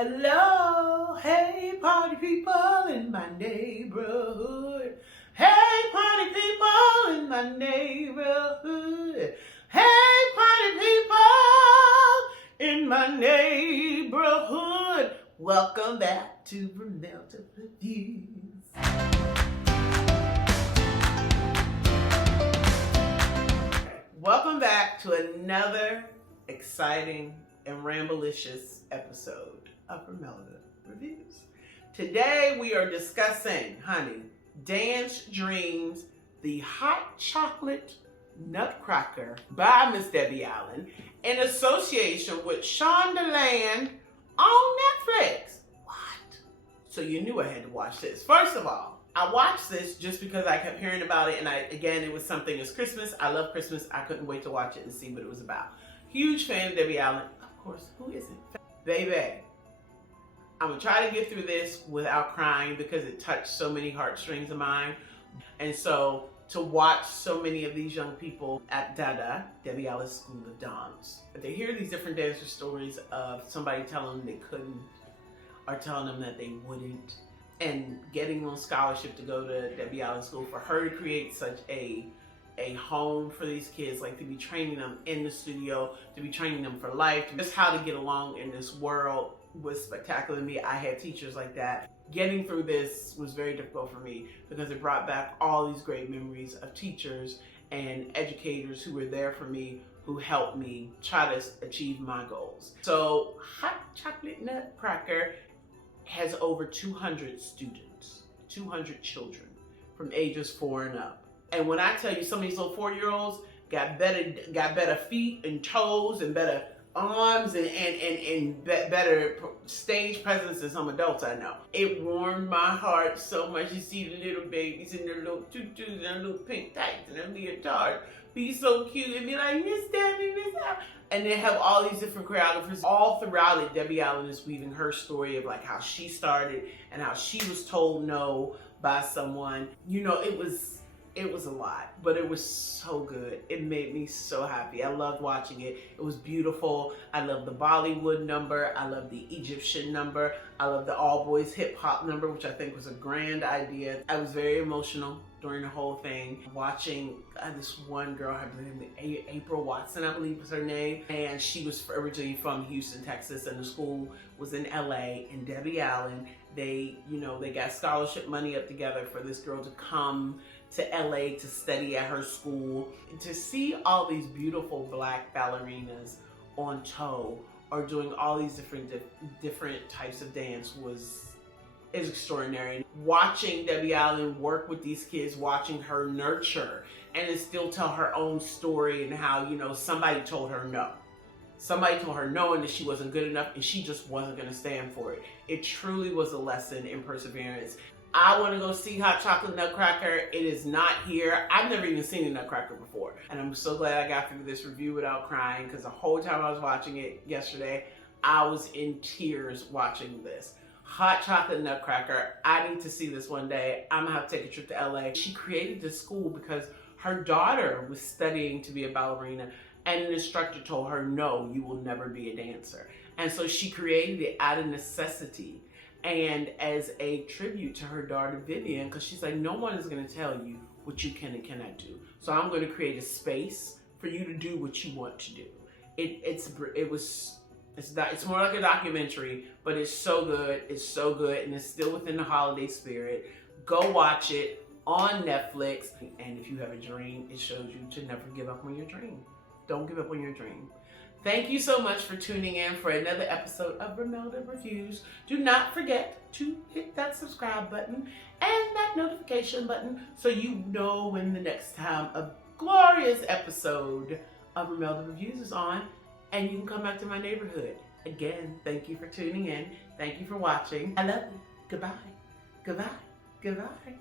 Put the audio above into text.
Hello, hey party people in my neighborhood. Hey party people in my neighborhood. Hey party people in my neighborhood. Welcome back to Romelda Reviews. Welcome back to another exciting and ramblicious episode of Romelda Reviews. Today we are discussing, Dance Dreams, the Hot Chocolate Nutcracker by Miss Debbie Allen in association with Shondaland on Netflix. What? So you knew I had to watch this. First of all, I watched this just because I kept hearing about it, and it was something, it's Christmas. I love Christmas. I couldn't wait to watch it and see what it was about. Huge fan of Debbie Allen. Of course, who isn't? Baby, I'm gonna try to get through this without crying because it touched so many heartstrings of mine. And so to watch so many of these young people at Dada, Debbie Allen's School of Dance, to hear these different dancer stories of somebody telling them they couldn't or telling them that they wouldn't, and getting on scholarship to go to Debbie Allen School, for her to create such a home for these kids, like to be training them in the studio, to be training them for life, just how to get along in this world was spectacular to me. I had teachers like that. Getting through this was very difficult for me because it brought back all these great memories of teachers and educators who were there for me, who helped me try to achieve my goals. So Hot Chocolate Nutcracker has over 200 students, 200 children from ages 4 and up. And when I tell you some of these little 4-year-olds got better feet and toes and better arms and better stage presence than some adults I know. It warmed my heart so much to see the little babies in their little tutus and their little pink tights and their leotard be so cute and be like, Miss Debbie, Miss Allen. And they have all these different choreographers. All throughout it, Debbie Allen is weaving her story of like how she started and how she was told no by someone. You know, it was a lot, but it was so good. It made me so happy. I loved watching it. It was beautiful. I loved the Bollywood number. I loved the Egyptian number. I loved the all boys hip hop number, which I think was a grand idea. I was very emotional during the whole thing. Watching this one girl, her name April Watson, I believe was her name, and she was originally from Houston, Texas, and the school was in LA. And Debbie Allen, they got scholarship money up together for this girl to come to LA to study at her school. And to see all these beautiful black ballerinas on toe or doing all these different types of dance is extraordinary. Watching Debbie Allen work with these kids, watching her nurture and then still tell her own story and how, somebody told her no. Somebody told her no and that she wasn't good enough and she just wasn't gonna stand for it. It truly was a lesson in perseverance. I want to go see Hot Chocolate Nutcracker. It is not here. I've never even seen a Nutcracker before. And I'm so glad I got through this review without crying, because the whole time I was watching it yesterday, I was in tears watching this. Hot Chocolate Nutcracker. I need to see this one day. I'm going to have to take a trip to LA. She created this school because her daughter was studying to be a ballerina, and an instructor told her, no, you will never be a dancer. And so she created it out of necessity and as a tribute to her daughter Vivian, because she's like, no one is going to tell you what you can and cannot do. So I'm going to create a space for you to do what you want to do. It's more like a documentary, but it's so good. It's so good, and it's still within the holiday spirit. Go watch it on Netflix. And if you have a dream, it shows you to never give up on your dream. Don't give up on your dream. Thank you so much for tuning in for another episode of Romelda Reviews. Do not forget to hit that subscribe button and that notification button so you know when the next time a glorious episode of Romelda Reviews is on, and you can come back to my neighborhood. Again, thank you for tuning in. Thank you for watching. I love you. Goodbye. Goodbye. Goodbye.